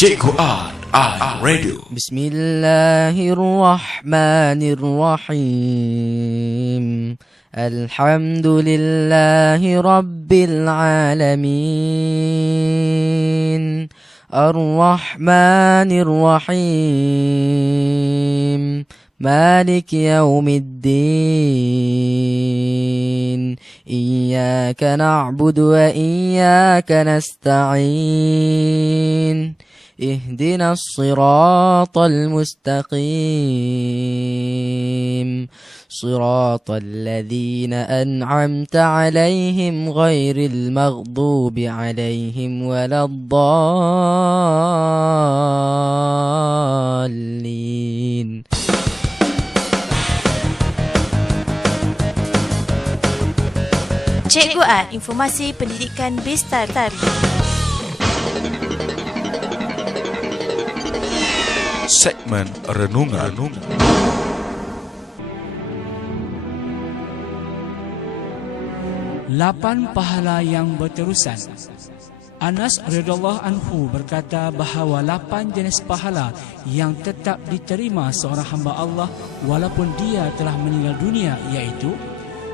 Cikgu Art Radio. Bismillahirrahmanirrahim. Alhamdulillahi Rabbil Alamin. Ar-Rahmanir-Rahim. مالك يوم الدين إياك نعبد وإياك نستعين اهدنا الصراط المستقيم صراط الذين أنعمت عليهم غير المغضوب عليهم ولا الضالين. Cikgu Art, informasi pendidikan bestari. Segmen Renungan. Lapan pahala yang berterusan. Anas radhiyallahu anhu berkata bahawa 8 jenis pahala yang tetap diterima seorang hamba Allah walaupun dia telah meninggal dunia, iaitu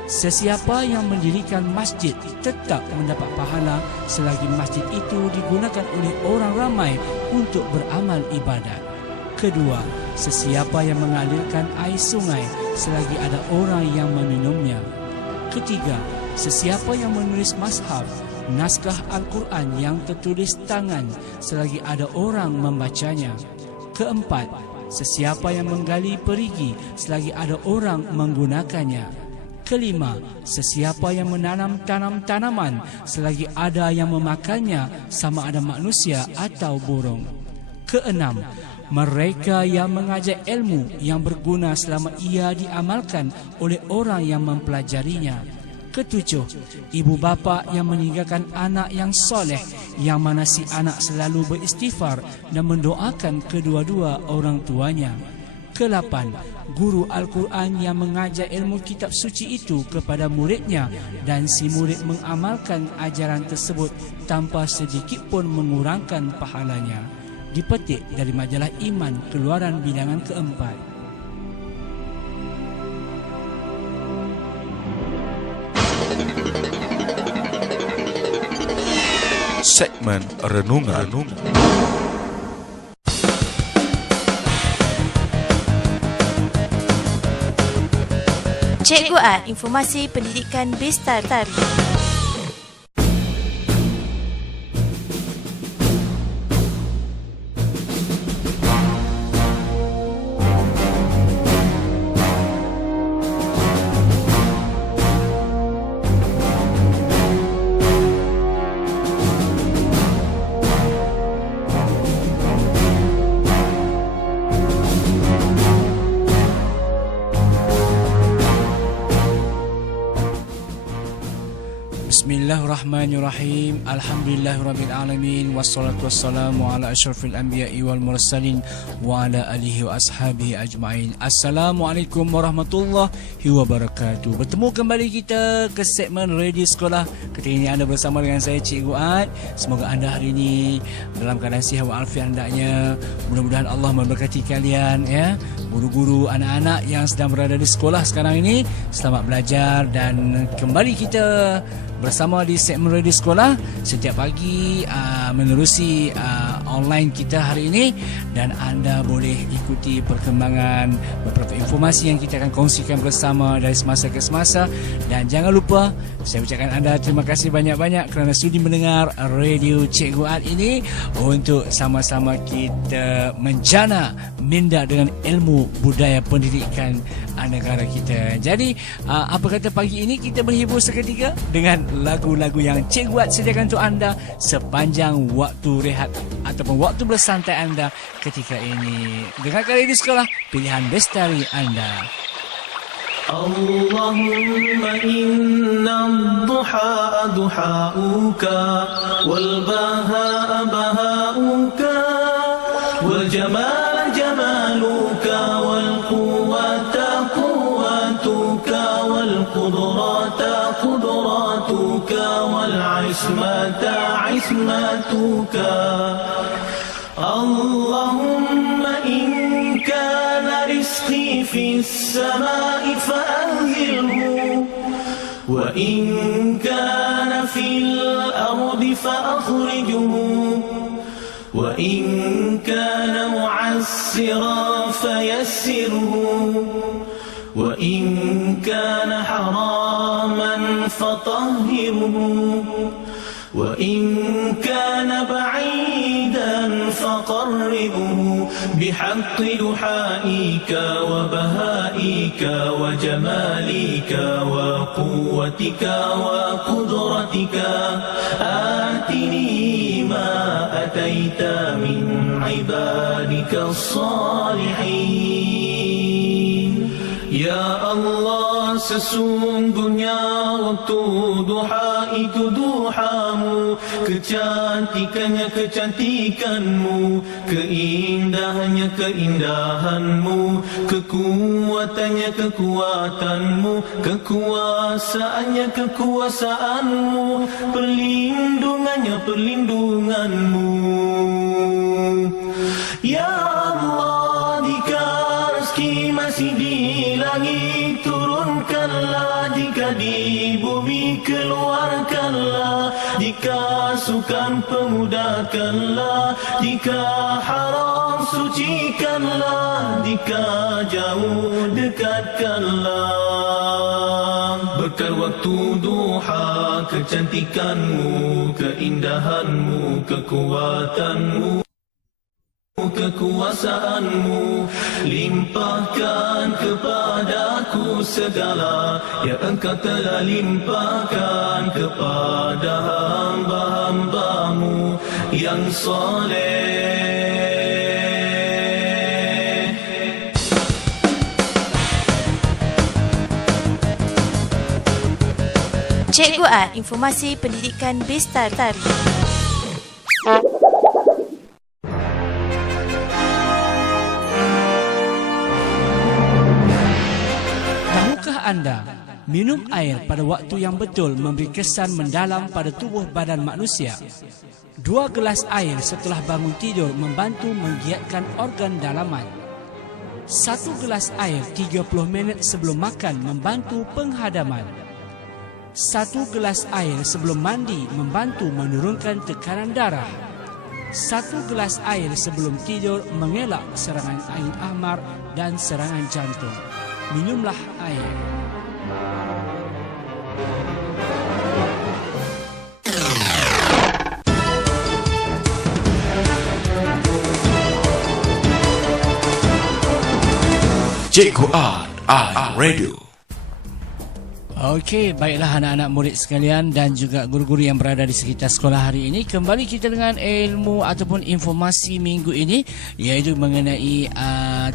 sesiapa yang mendirikan masjid tetap mendapat pahala selagi masjid itu digunakan oleh orang ramai untuk beramal ibadat. Kedua, sesiapa yang mengalirkan air sungai selagi ada orang yang meminumnya. Ketiga, sesiapa yang menulis mushaf, naskah Al-Quran yang tertulis tangan selagi ada orang membacanya. Keempat, sesiapa yang menggali perigi selagi ada orang menggunakannya. Kelima, sesiapa yang menanam tanaman selagi ada yang memakannya, sama ada manusia atau burung. Keenam, mereka yang mengajar ilmu yang berguna selama ia diamalkan oleh orang yang mempelajarinya. Ketujuh, ibu bapa yang meninggalkan anak yang soleh, yang mana si anak selalu beristighfar dan mendoakan kedua-dua orang tuanya. Kelapan, guru Al-Quran yang mengajar ilmu kitab suci itu kepada muridnya dan si murid mengamalkan ajaran tersebut tanpa sedikit pun mengurangkan pahalanya. Dipetik dari majalah Iman, keluaran bilangan keempat. Segmen Renungan. Cikgu Art, informasi pendidikan bestari. Bismillahirrahmanirrahim. Alhamdulillahirabbil alamin wassalatu wassalamu ala asyrafil anbiya'i wal mursalin wa ala alihi wa ashabihi ajma'in. Assalamualaikum warahmatullahi wabarakatuh. Bertemu kembali kita ke segmen Radio Sekolah. Ketika ini anda bersama dengan saya Cikgu Art. Semoga anda hari ini dalam keadaan sihat walafiat hendaknya. Mudah-mudahan Allah memberkati kalian, ya. Guru-guru, anak-anak yang sedang berada di sekolah sekarang ini, selamat belajar. Dan kembali kita bersama di segmen Radio Sekolah setiap pagi menerusi online kita hari ini, dan anda boleh ikuti perkembangan beberapa informasi yang kita akan kongsikan bersama dari semasa ke semasa. Dan jangan lupa, saya ucapkan anda terima kasih banyak-banyak kerana sudi mendengar Radio Cikgu Art ini untuk sama-sama kita menjana minda dengan ilmu budaya pendidikan negara kita. Jadi apa kata pagi ini kita berhibur seketika dengan lagu-lagu yang Cikgu Art sediakan untuk anda sepanjang waktu rehat ataupun waktu bersantai anda ketika ini. Dengarkan Radio Sekolah, pilihan bestari anda. Allahumma inna ad-duha duhauka wal bahaa bahauka wal jamala jamaluka wal quwwata quwwatuka wal qudrata qudratuka wal ismata ismatuka اللهم إن كان رزقي في السماء فأنزله وإن كان في الأرض فأخرجه وإن كان معسرا فيسره وإن كان حراما فطهره وإن كان بعيدا فقربه بحق دحائك وبهائك وجمالك وقوتك وقدرتك آتني ما أتيت من عبادك الصالحين يا الله sesungguhnya waktu duha itu duhamu, kecantikannya kecantikanmu, keindahannya keindahanmu, kekuatannya kekuatanmu, kekuasaannya kekuasaanmu, perlindungannya perlindunganmu. Ya Allah, jika rezeki masih di langit turunkanlah, jika di bumi keluarkanlah, jika sukan pemudahkanlah, jika haram sucikanlah, jika jauh dekatkanlah. Berkat waktu duha, kecantikanmu, keindahanmu, kekuatanmu, kekuasaanmu, limpahkan kepadaku segala yang engkau telah limpahkan kepada hamba-hambamu yang soleh. Cikgu Ad, informasi pendidikan base tari. Anda, minum air pada waktu yang betul memberi kesan mendalam pada tubuh badan manusia. 2 gelas air setelah bangun tidur membantu menggiatkan organ dalaman. 1 gelas air 30 minit sebelum makan membantu penghadaman. 1 gelas air sebelum mandi membantu menurunkan tekanan darah. 1 gelas air sebelum tidur mengelak serangan air ahmar dan serangan jantung. Minumlah air. Cikgu Ad Radio. Okey, baiklah anak-anak murid sekalian dan juga guru-guru yang berada di sekitar sekolah hari ini. Kembali kita dengan ilmu ataupun informasi minggu ini, iaitu mengenai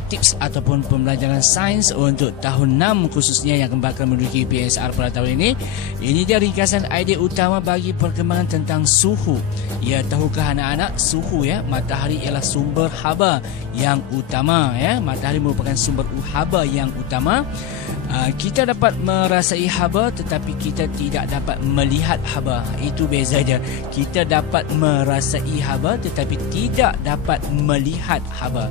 tips ataupun pembelajaran sains untuk tahun 6 khususnya yang bakal menduduki PSR pada tahun ini. Ini dia ringkasan idea utama bagi perkembangan tentang suhu. Ya, tahukah anak-anak, suhu ya, matahari ialah sumber haba yang utama ya. Matahari merupakan sumber haba yang utama. Kita dapat merasai haba tetapi kita tidak dapat melihat haba. Itu bezanya. Kita dapat merasai haba tetapi tidak dapat melihat haba.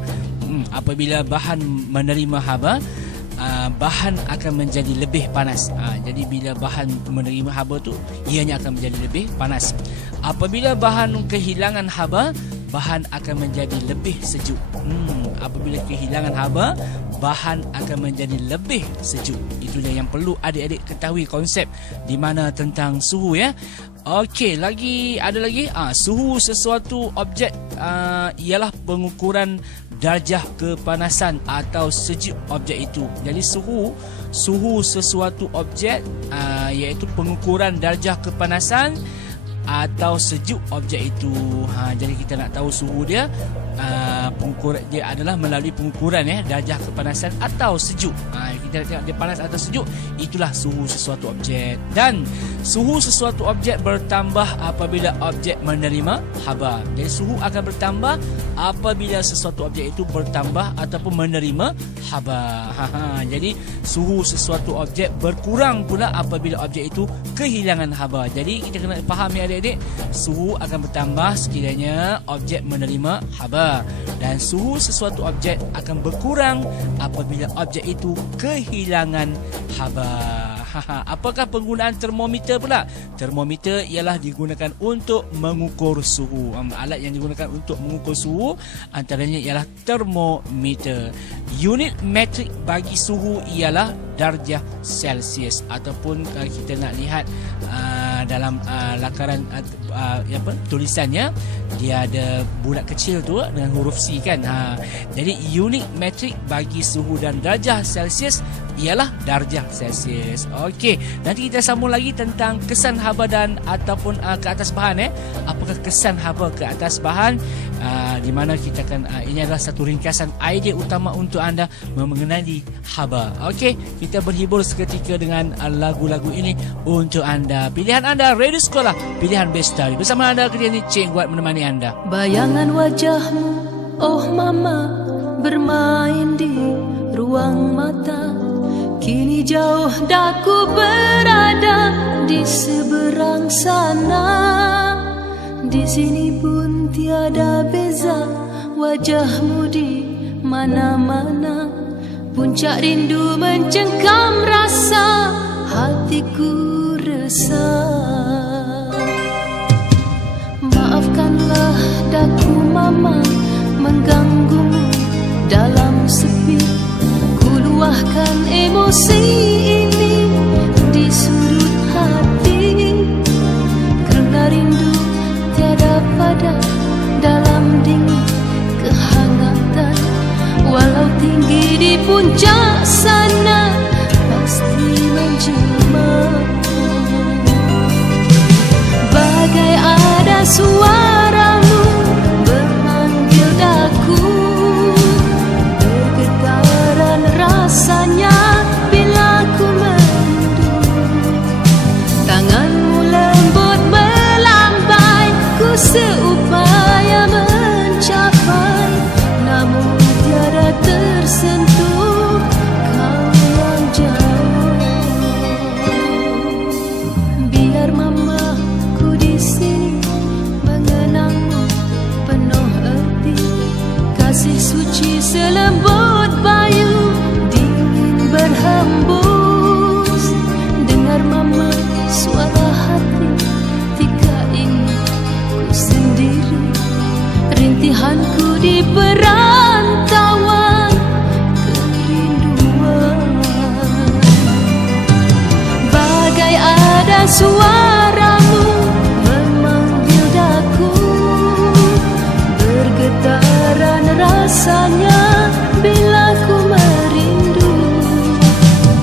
Apabila bahan menerima haba, bahan akan menjadi lebih panas. Jadi bila bahan menerima haba tu, ianya akan menjadi lebih panas. Apabila bahan kehilangan haba, bahan akan menjadi lebih sejuk. Apabila kehilangan haba, bahan akan menjadi lebih sejuk. Itulah yang perlu adik-adik ketahui konsep di mana tentang suhu ya. Okey, ada lagi suhu sesuatu objek ialah pengukuran darjah kepanasan atau sejuk objek itu. Jadi suhu sesuatu objek iaitu pengukuran darjah kepanasan atau sejuk objek itu. Jadi kita nak tahu suhu dia, pengukuran dia adalah melalui pengukuran darjah kepanasan atau sejuk. Kita nak tengok dia panas atau sejuk, itulah suhu sesuatu objek. Dan suhu sesuatu objek bertambah apabila objek menerima haba. Jadi suhu akan bertambah apabila sesuatu objek itu bertambah ataupun menerima haba. Jadi suhu sesuatu objek berkurang pula apabila objek itu kehilangan haba. Jadi kita kena faham ya adik-adik, suhu akan bertambah sekiranya objek menerima haba. Dan suhu sesuatu objek akan berkurang apabila objek itu kehilangan haba. Apakah penggunaan termometer pula? Termometer ialah digunakan untuk mengukur suhu. Alat yang digunakan untuk mengukur suhu antaranya ialah termometer. Unit metrik bagi suhu ialah darjah Celsius, ataupun kalau kita nak lihat dalam lakaran tulisannya, dia ada bulat kecil tu dengan huruf C kan. Jadi unit metrik bagi suhu dan darjah Celsius ialah darjah Celsius. Okey, nanti kita sambung lagi tentang kesan haba dan ataupun ke atas bahan. Apakah kesan haba ke atas bahan? Di mana kita akan ini adalah satu ringkasan idea utama untuk anda mengenali haba. Okey, kita berhibur seketika dengan lagu-lagu ini untuk anda. Pilihan anda Radio Sekolah, pilihan Bestari. Bersama anda ketika ini Cik Wat menemani anda. Bayangan wajahmu, oh mama, bermain di ruang mata. Kini jauh daku berada di seberang sana. Di sini pun tiada beza wajahmu di mana-mana. Puncak rindu mencengkam rasa, hatiku resah. Maafkanlah daku mama mengganggumu dalam sepi. Ku luahkan emosi ini di sudut hati. Kerana rindu tiada pada dalam dingin kehangatan. Walau tinggi di puncak sana, pasti menjelma. Bagai ada suaramu memanggil daku, bergetaran rasanya bila ku merindu. Tanganmu lembut melambai, ku seupaya mencapai, namun tiada tersentuh, kau yang jauh. Biar mamaku di sini mengenangmu penuh erti. Kasih suci selembut bayu dingin berhembus. Dengar mama suara hati tika ini ku sendiri. Rintihanku di perantauan kerinduan. Bagai ada suaramu memanggil daku, bergetaran rasanya bila ku merindu.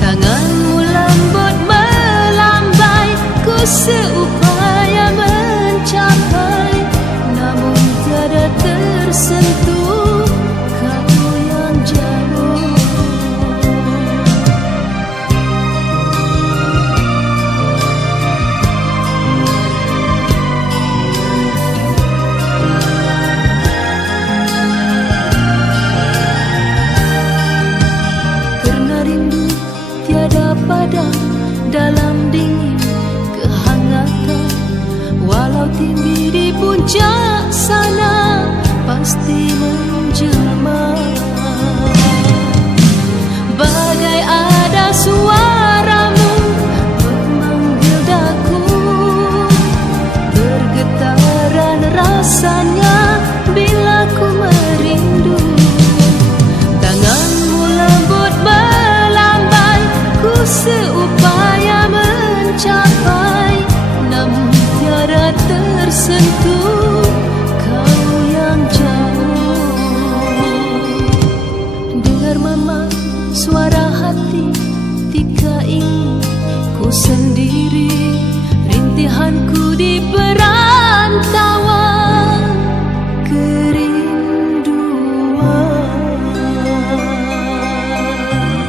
Tanganmu lembut melambai, ku seupaya mencapai, namun tiada tersentuh, kau yang jauh. Kerana rindu tiada padam dalam dingin kehangatan. Walau tinggi di puncak sana, pasti menjelma. Bagai ada suaramu memanggil daku, bergetaran rasanya bila ku merindu. Tanganmu lembut melambai, ku seupaya mencapai, namun tiada tersentuh, kau yang jauh. Dengar mama suara hati tika ini ku sendiri. Rintihanku di perantauan kerinduan.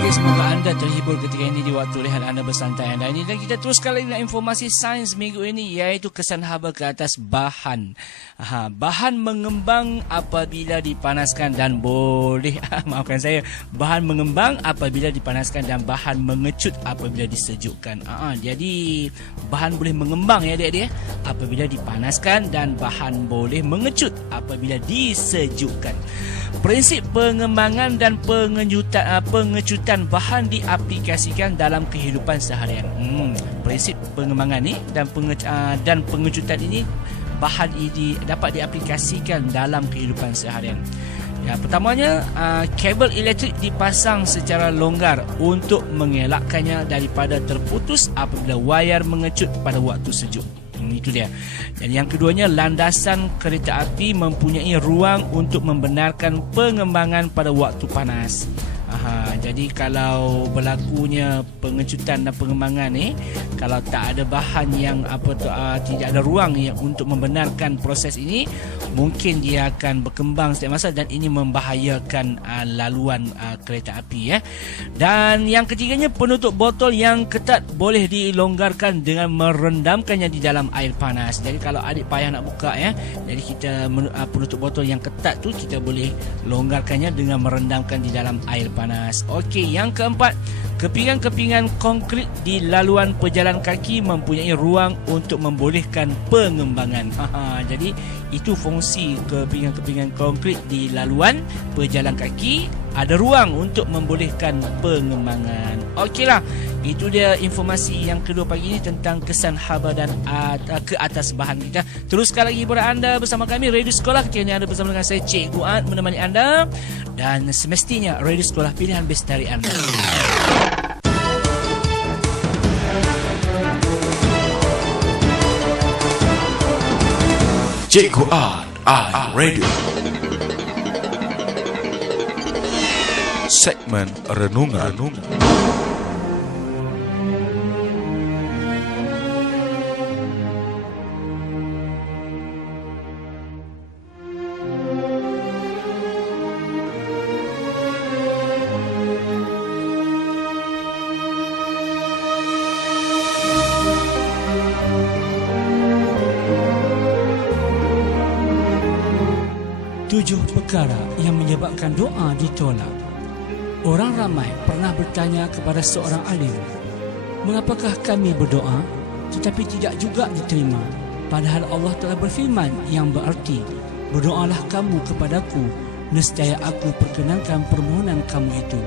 Semoga anda terhibur ketika ini di waktu kebolehan anda bersantai anda ini. Dan kita teruskan lagi dengan informasi sains minggu ini, iaitu kesan haba ke atas bahan. Bahan mengembang apabila dipanaskan dan boleh maafkan saya, bahan mengembang apabila dipanaskan dan bahan mengecut apabila disejukkan. Jadi bahan boleh mengembang ya adik-adik apabila dipanaskan, dan bahan boleh mengecut apabila disejukkan. Prinsip pengembangan dan pengecutan bahan diaplikasikan dalam kehidupan seharian. Prinsip pengembangan ni dan pengecutan ini, bahan ini dapat diaplikasikan dalam kehidupan seharian. Pertamanya, kabel elektrik dipasang secara longgar untuk mengelakkannya daripada terputus apabila wayar mengecut pada waktu sejuk. Itu dia. Dan yang keduanya, landasan kereta api mempunyai ruang untuk membenarkan pengembangan pada waktu panas. Jadi kalau berlakunya pengecutan dan pengembangan ni, kalau tak ada bahan yang tidak ada ruang yang untuk membenarkan proses ini, mungkin dia akan berkembang setiap masa dan ini membahayakan laluan kereta api ya. Dan yang ketiganya, penutup botol yang ketat boleh dilonggarkan dengan merendamkannya di dalam air panas. Jadi kalau adik payah nak buka ya, jadi kita penutup botol yang ketat tu kita boleh longgarkannya dengan merendamkan di dalam air panas. Okey, yang keempat, kepingan-kepingan konkrit di laluan pejalan kaki mempunyai ruang untuk membolehkan pengembangan. Jadi itu fungsi kepingan-kepingan konkrit di laluan pejalan kaki, ada ruang untuk membolehkan pengembangan. Okeylah, itu dia informasi yang kedua pagi ini tentang kesan haba dan ke atas bahan kita. Teruskan lagi kepada anda bersama kami Radio Sekolah. Kini anda bersama dengan saya Cikgu Ad menemani anda, dan semestinya Radio Sekolah pilihan best dari anda. Cikgu Ad Radio. Segmen Renungan. Tujuh perkara yang menyebabkan doa ditolak. Orang ramai pernah bertanya kepada seorang alim, mengapakah kami berdoa tetapi tidak juga diterima, padahal Allah telah berfirman yang berarti, berdoalah kamu kepadaku, nescaya aku perkenankan permohonan kamu itu.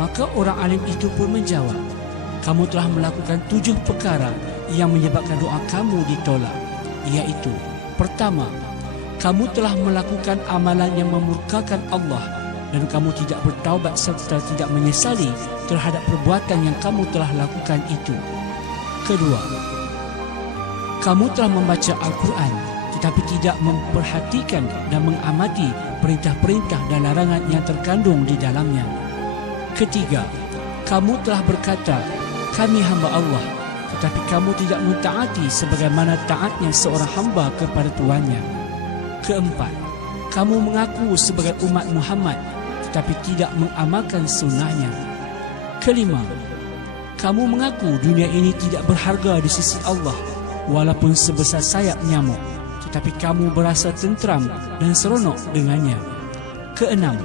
Maka orang alim itu pun menjawab, kamu telah melakukan 7 perkara yang menyebabkan doa kamu ditolak, iaitu, pertama, kamu telah melakukan amalan yang memurkakan Allah dan kamu tidak bertaubat serta tidak menyesali terhadap perbuatan yang kamu telah lakukan itu. Kedua, kamu telah membaca Al-Quran tetapi tidak memperhatikan dan mengamati perintah-perintah dan larangan yang terkandung di dalamnya. Ketiga, kamu telah berkata, kami hamba Allah, tetapi kamu tidak mentaati sebagaimana taatnya seorang hamba kepada tuannya. Keempat, kamu mengaku sebagai umat Muhammad tetapi tidak mengamalkan sunnahnya. Kelima, kamu mengaku dunia ini tidak berharga di sisi Allah walaupun sebesar sayap nyamuk, tetapi kamu berasa tenteram dan seronok dengannya. Keenam,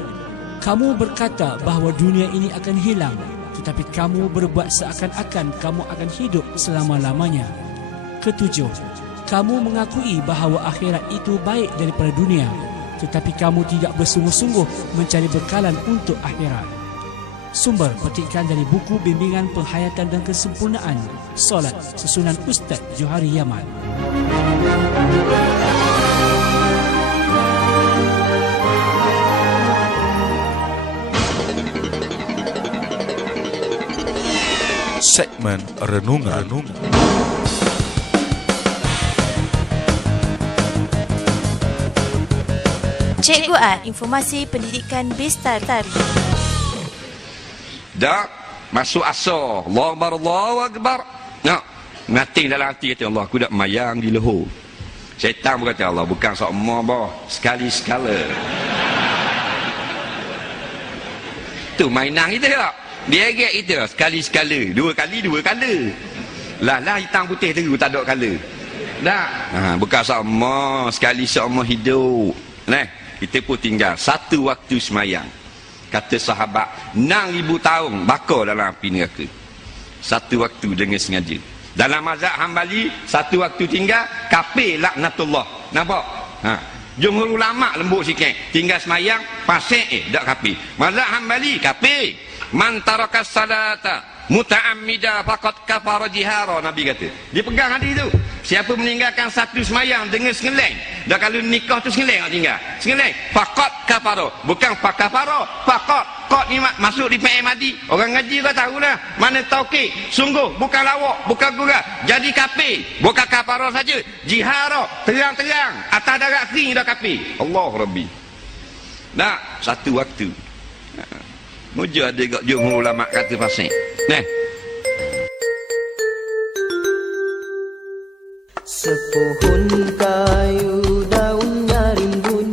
kamu berkata bahawa dunia ini akan hilang, tetapi kamu berbuat seakan-akan kamu akan hidup selama-lamanya. Ketujuh, kamu mengakui bahawa akhirat itu baik daripada dunia, tetapi kamu tidak bersungguh-sungguh mencari bekalan untuk akhirat. Sumber petikan dari buku Bimbingan Penghayatan dan Kesempurnaan Solat susunan Ustaz Johari Yaman. Segmen Renungan. Cikgu Ad, informasi pendidikan Bista Tari. Dak masuk asar, Allahu Akbar. Nak ngating dalam hati kata Allah, aku dak mayang di leher. Syaitan berkata, Allah bukan seumur bah, sekali sekala. Tu mainan kita tak? Dia agak itu sekali-sekala, dua kala. Lah hitam putih terus tak ada kala. Dah. Bukan sama sekali seumur hidup. Kita pun tinggal satu waktu semayang. Kata sahabat 6,000 tahun bakar dalam api neraka. Satu waktu dengan sengaja. Dalam mazhab Hambali satu waktu tinggal kafir laknatullah. Nampak? Jumhur ulama lembut sikit. Tinggal semayang fasik tak kafir. Mazhab Hambali kafir. Man tarakas salata muta'ammida faqad kafara jihara, Nabi kata. Dia pegang hadis tu. Siapa meninggalkan satu semayang dengan sengeleng, dah kalau nikah tu sengeleng nak tinggal. Sengeleng faqad kafara, bukan fakafara, faqad. Qad ni masuk di PM mati. Orang ngaji kau tahulah. Mana taukid, sungguh bukan lawak, bukan gurau. Jadi kafir, bukan kafara saja. Jihara, terang-terang atas darat kering dah kafir. Allah Rabbi. Nah, satu waktu. Muja ada kat jumhur ulama kata fasik. Sepohon kayu daunnya rimbun,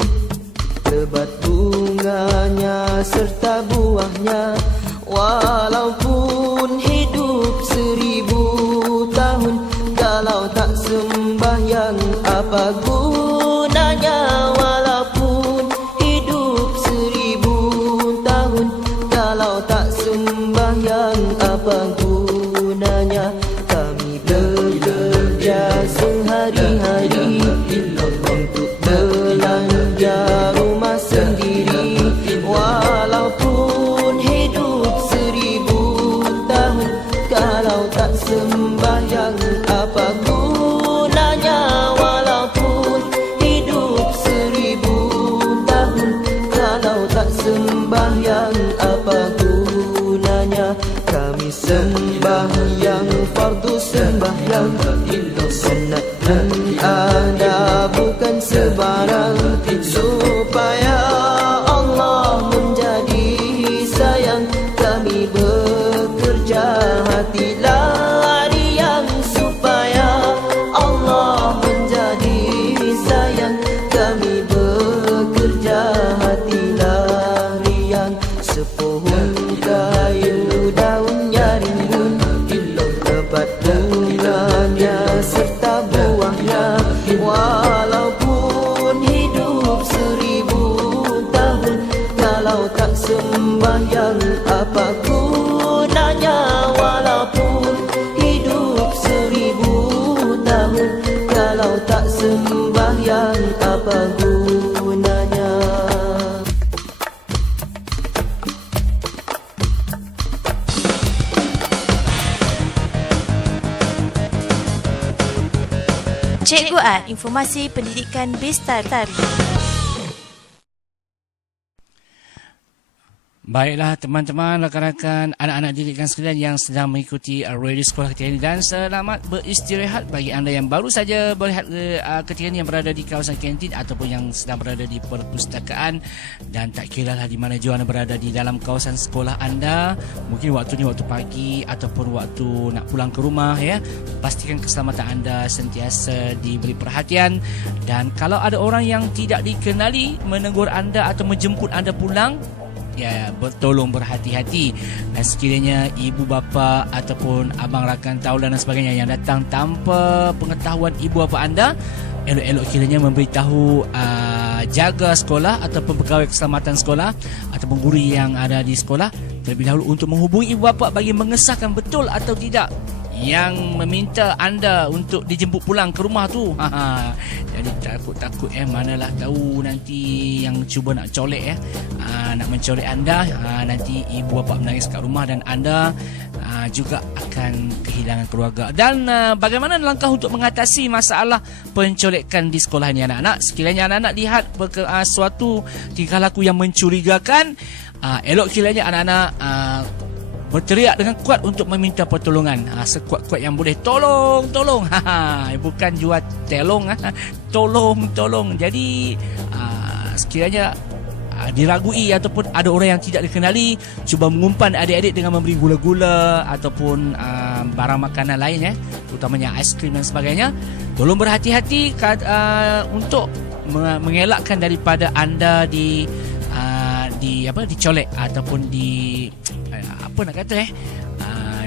lebat bunganya serta buahnya. Walaupun hidup 1000 tahun, kalau tak sembahyang apa gunanya? Walaupun hidup 1000 tahun, kalau tak sembahyang apa gunanya? Kami bekerja sehari-hari untuk belanja rumah sendiri. Walaupun hidup 1000 tahun, kalau tak sembahyang apa gunanya? Walaupun hidup 1000 tahun, kalau tak sembahyang apa gunanya? Kami sembahyang fardu, sembahyang sunat dan ada bukan sebarang, supaya Allah menjadi sayang. Kami bekerja hatilah riang, supaya Allah menjadi sayang. Kami bekerja hatilah riang. Sepohon kayu daunnya rimbun, lebat bunganya serta buahnya. Walaupun hidup 1000 tahun, kalau tak sembahyang apa gunanya? Walaupun hidup 1000 tahun, kalau tak sembahyang apa gunanya? Cikgu Ad, informasi pendidikan base tari. Baiklah teman-teman, rakan-rakan, anak-anak didikan sekalian yang sedang mengikuti radio sekolah ketika ini, dan selamat beristirahat bagi anda yang baru saja berehat ketika ini, yang berada di kawasan kantin ataupun yang sedang berada di perpustakaan. Dan tak kiralah di mana jua anda berada di dalam kawasan sekolah anda, mungkin waktu ni waktu pagi ataupun waktu nak pulang ke rumah, ya, pastikan keselamatan anda sentiasa diberi perhatian. Dan kalau ada orang yang tidak dikenali menegur anda atau menjemput anda pulang, ya, tolong berhati-hati. Dan sekiranya ibu bapa ataupun abang rakan taulan dan sebagainya yang datang tanpa pengetahuan ibu bapa anda, elok-elok kiranya memberitahu jaga sekolah ataupun pegawai keselamatan sekolah ataupun guru yang ada di sekolah terlebih dahulu untuk menghubungi ibu bapa bagi mengesahkan betul atau tidak yang meminta anda untuk dijemput pulang ke rumah tu. Jadi takut-takut manalah tahu nanti yang cuba nak colek nak mencolek anda, nanti ibu bapa menangis kat rumah dan anda juga akan kehilangan keluarga. Dan bagaimana langkah untuk mengatasi masalah pencolekan di sekolah ini, anak-anak? Sekiranya anak-anak lihat suatu tingkah laku yang mencurigakan, elok kiranya anak-anak berteriak dengan kuat untuk meminta pertolongan. Sekuat-kuat yang boleh, tolong, tolong. Bukan jual telong, tolong, tolong. Jadi sekiranya diragui ataupun ada orang yang tidak dikenali cuba mengumpan adik-adik dengan memberi gula-gula ataupun barang makanan lain, terutamanya aiskrim dan sebagainya, tolong berhati-hati untuk mengelakkan daripada anda dicolek ataupun apa nak kata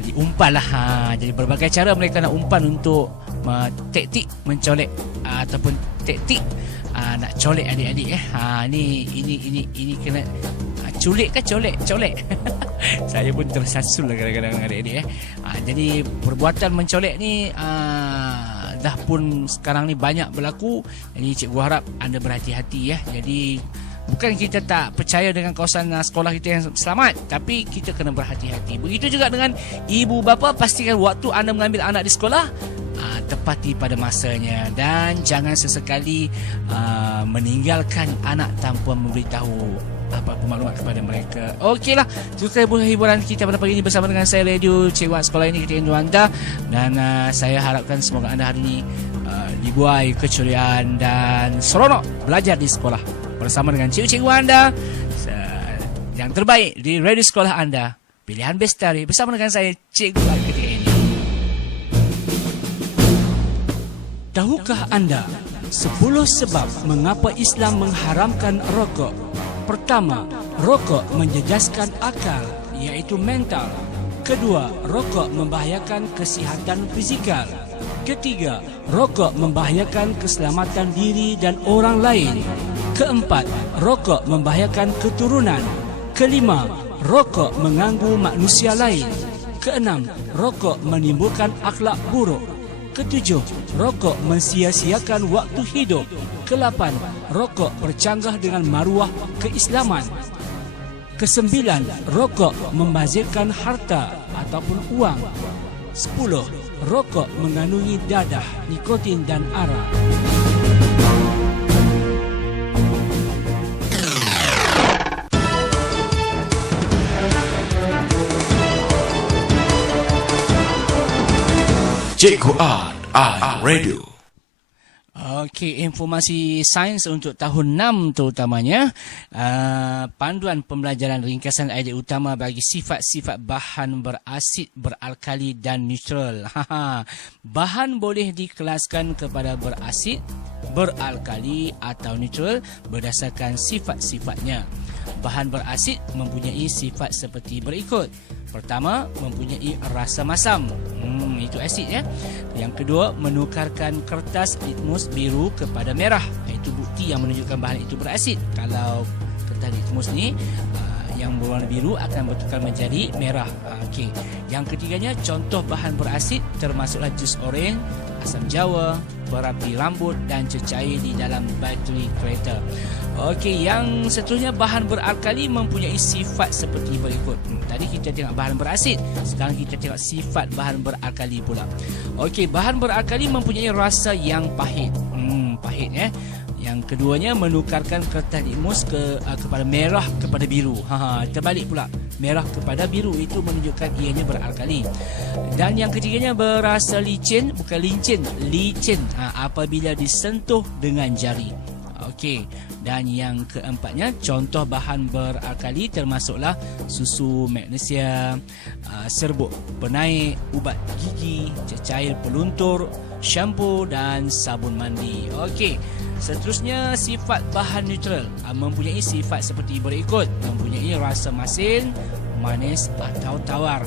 diumpan lah. Jadi berbagai cara mereka nak umpan untuk taktik mencolek ataupun taktik nak colek adik-adik. Ini kena culik ke colek? Saya pun tersasul lah kadang-kadang adik-adik. Jadi perbuatan mencolek ni dah pun sekarang ni banyak berlaku. Jadi cikgu harap anda berhati-hati ya. Jadi bukan kita tak percaya dengan kawasan sekolah kita yang selamat, tapi kita kena berhati-hati. Begitu juga dengan ibu bapa, pastikan waktu anda mengambil anak di sekolah tepati pada masanya, dan jangan sesekali meninggalkan anak tanpa memberitahu apa-apa maklumat kepada mereka. Okeylah, itu hiburan kita pada pagi ini bersama dengan saya Radio Cikgu Sekolah ini ketika rindu anda, dan saya harapkan semoga anda hari ini dibuai keceriaan dan seronok belajar di sekolah bersama dengan cikgu-cikgu anda yang terbaik di Radio Sekolah anda, pilihan Bestari, bersama dengan saya Cikgu ketika ini. Tahukah anda 10 sebab mengapa Islam mengharamkan rokok? Pertama, rokok menjejaskan akal, iaitu mental. Kedua, rokok membahayakan kesihatan fizikal. Ketiga, rokok membahayakan keselamatan diri dan orang lain. Keempat, rokok membahayakan keturunan. Kelima, rokok mengganggu manusia lain. Keenam, rokok menimbulkan akhlak buruk. Ketujuh, rokok mensia-siakan waktu hidup. Kelapan, rokok bercanggah dengan maruah keislaman. Kesembilan, rokok membazirkan harta ataupun uang. 10, rokok mengandungi dadah, nikotin dan arak. Cikgu Radio. Okey, informasi sains untuk tahun 6 terutamanya. Panduan pembelajaran ringkasan idea utama bagi sifat-sifat bahan berasid, beralkali dan neutral. Bahan boleh dikelaskan kepada berasid, beralkali atau neutral berdasarkan sifat-sifatnya. Bahan berasid mempunyai sifat seperti berikut. Pertama, mempunyai rasa masam. Itu asid ya. Yang kedua, menukarkan kertas litmus biru kepada merah. Itu bukti yang menunjukkan bahan itu berasid. Kalau kertas litmus ni yang berwarna biru akan bertukar menjadi merah. Okey. Yang ketiganya, contoh bahan berasid termasuklah jus oren, asam jawa, perapi rambut dan cecair di dalam bateri kereta. Okey, yang seterusnya bahan beralkali mempunyai sifat seperti berikut. Tadi kita tengok bahan berasid, sekarang kita tengok sifat bahan beralkali pula. Okey, bahan beralkali mempunyai rasa yang pahit. Pahit ya. Yang keduanya, menukarkan kertas litmus kepada merah kepada biru. Terbalik pula. Merah kepada biru itu menunjukkan ianya beralkali. Dan yang ketiganya, berasa licin, bukan lincin, licin apabila disentuh dengan jari. Okey. Dan yang keempatnya, contoh bahan beralkali termasuklah susu magnesia, serbuk penaik, ubat gigi, cecair peluntur, shampoo dan sabun mandi. Okey. Seterusnya, sifat bahan neutral mempunyai sifat seperti berikut. Mempunyai rasa masin, manis atau tawar.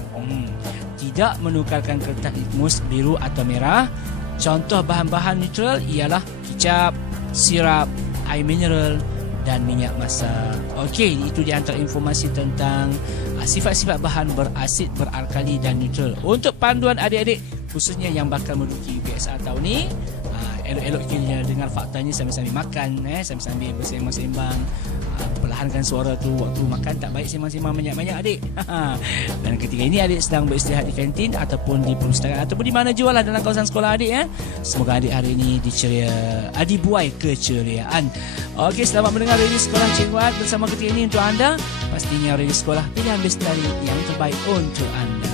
Tidak menukarkan kertas litmus biru atau merah. Contoh bahan-bahan neutral ialah kicap, sirap, air mineral dan minyak masak. Okey, itu di antara informasi tentang sifat-sifat bahan berasid, beralkali dan neutral. Untuk panduan adik-adik khususnya yang bakal menduduki BSR tahun ni, elok-elok kiranya dengar faktanya sambil-sambil makan, sambil-sambil bersembang-sembang. Perlahankan suara tu, waktu makan tak baik sembang-sembang banyak-banyak adik. Dan ketika ini adik sedang beristirahat di kantin ataupun di perpustakaan ataupun di mana jualah dalam kawasan sekolah adik. Semoga adik hari ini dibuai keceriaan. Okey, selamat mendengar Radio Sekolah Cikgu Ad bersama ketika ini untuk anda. Pastinya Radio Sekolah pilihan Bestari yang terbaik untuk anda.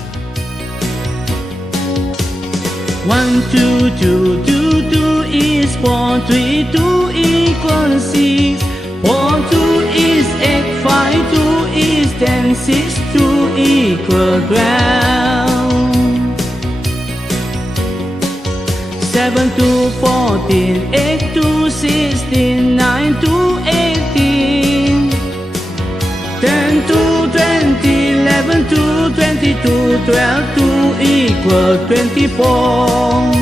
1, 2, 2, 2, 2 is 4, 3, 2 equals 6, 4, 2 is 8, 5, 2 is 10, 6, 2 equal 12. 7 to 14, 8 to 16, 9 to 18, 10 to 20, 11 to 22, 12, 2 equal 24.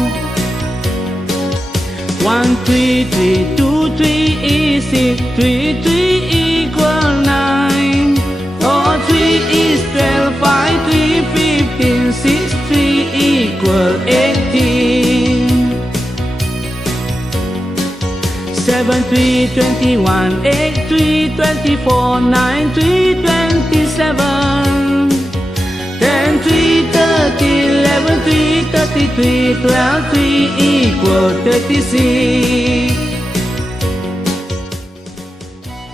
1, 3, 3, 2, 3 is 6, 3, 3 equal 9. 4, 3 is 12, 5, 3, 15, 6, 3 equal 18. 7, 3, 21, 8, 3, 24, 9, 3, 27. 10, 3, 30, 11, 3, 33, 12, 3 equal 36.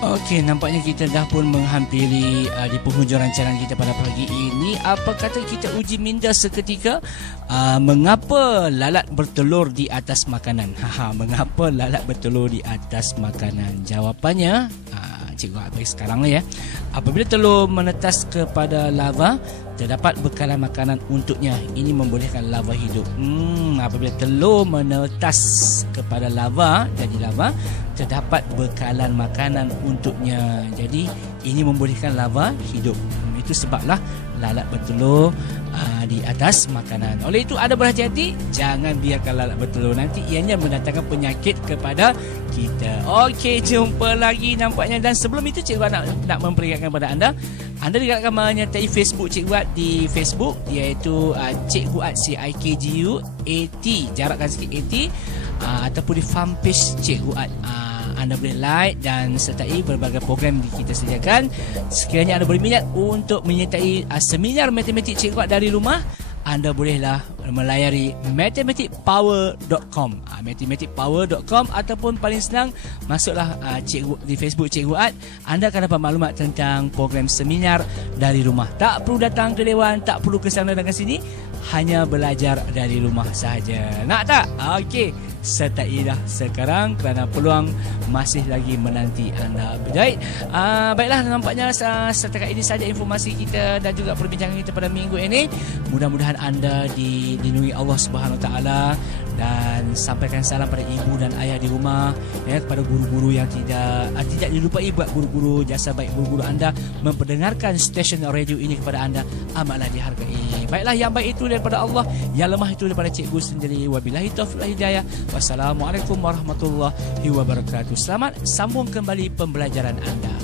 Okey, nampaknya kita dah pun menghampiri di penghujung rancangan kita pada pagi ini. Apa kata kita uji minda seketika? Mengapa lalat bertelur di atas makanan? Mengapa lalat bertelur di atas makanan? Jawapannya, cikgu bagi sekarang lah ya. Apabila telur menetas kepada lava, terdapat bekalan makanan untuknya. Ini membolehkan lava hidup. Apabila telur menetas kepada lava, jadi lava, terdapat bekalan makanan untuknya. Jadi ini membolehkan lava hidup. Itu sebablah lalat bertelur di atas makanan. Oleh itu, ada berhati-hati, jangan biarkan lalat bertelur, nanti ianya mendatangkan penyakit kepada kita. Okey, jumpa lagi nampaknya. Dan sebelum itu, cikgu nak memperingatkan kepada anda digalakkan menyertai Facebook Cikgu At di Facebook, iaitu Cikgu At CIKGU AT, jarakkan sikit AT, ataupun di fanpage Cikgu At. Anda boleh like dan sertai berbagai program yang kita sediakan. Sekiranya anda berminat untuk menyertai seminar matematik Cikgu At dari rumah, anda bolehlah melayari mathematicpower.com, mathematicpower.com, ataupun paling senang masuklah cikgu di Facebook Cikgu At. Anda akan dapat maklumat tentang program seminar dari rumah. Tak perlu datang ke dewan, tak perlu ke sana dan ke sini, hanya belajar dari rumah sahaja. Nak tak? Okey, sertailah sekarang kerana peluang masih lagi menanti anda. Baiklah, nampaknya setakat ini saja informasi kita dan juga perbincangan kita pada minggu ini. Mudah-mudahan anda dilindungi Allah Subhanahu Wa Taala, dan sampaikan salam pada ibu dan ayah di rumah, ya, kepada guru-guru yang tidak dilupai buat guru-guru jasa baik guru-guru anda memperdengarkan stesen radio ini kepada anda amatlah dihargai. Baiklah, yang baik itu daripada Allah, yang lemah itu daripada cikgu sendiri. Wabillahi taufiq wal hidayah. Wassalamualaikum warahmatullahi wabarakatuh. Selamat sambung kembali pembelajaran anda.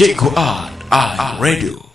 Cikgu At Radio.